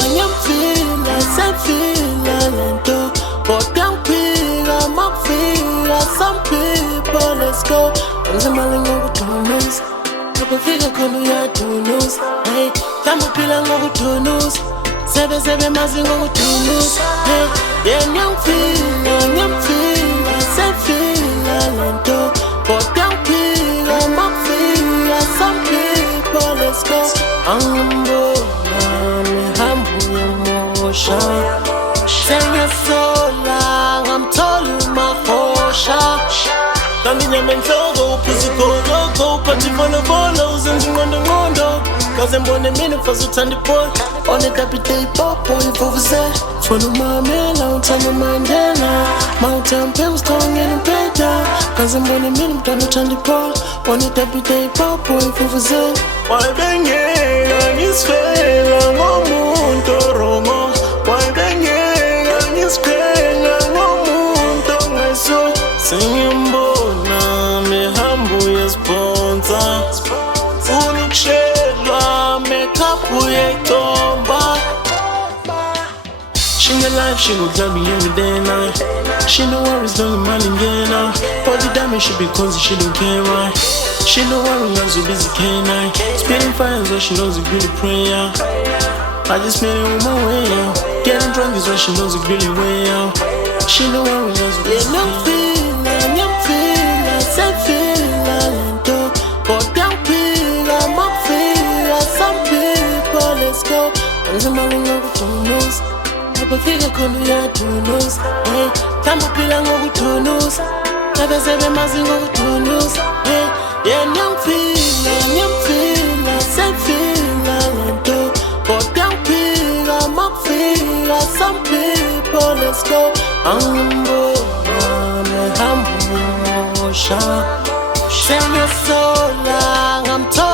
ngiyangifila sefila lento kodwa ngiphila makufika some people let's go ngizimali ngokudunusa ukufika khona uyadunusa hey kama uphila ngokudunusa sebe mazi ngokudunusa hey ngiyangifila sefila lento kodwa ngiphila makufika some people let's go angibona ngihambu yemosha sengiyasola ngamthola umahosha kanti inyama enhloko uphuza igoloko uphatha ifolobolo uzenza inqondo kaze mbone mina mfazi uthanda ibhola onetapite ipopo ivuvuze funa umamela uthanda Mandela mawuthampe usithongela umpeta kaze mbone mina mntwana uthanda ibhola onetapite ipopo ivuvuze wayebengeka ngisifela ngomuntu orongo wayebengeka ngisifela ngomuntu ongayiso sengiyambona mehambo yesponsa funa ukushelwa makeup uyetomba she in life she go love me every day and night she no worries don't imali ngena body damage she be cause she don't care why she no worries I'm so busy canine spitting fire so she knows it really prayer I just made it on my way out getting drunk is what she knows it really way out she no worries I'm so busy sefila lento kodwa ngiphila makufika some people let's go ngizimali ngokudunusa ukufika khona uyadunusa hey kama uphila ngokudunusa sebe mazi ngokudunusa hey ngiyangifila sefila lento kodwa ngiphila makufika some people let's go angibona ngihambu yemosha sengiyasola ngamthola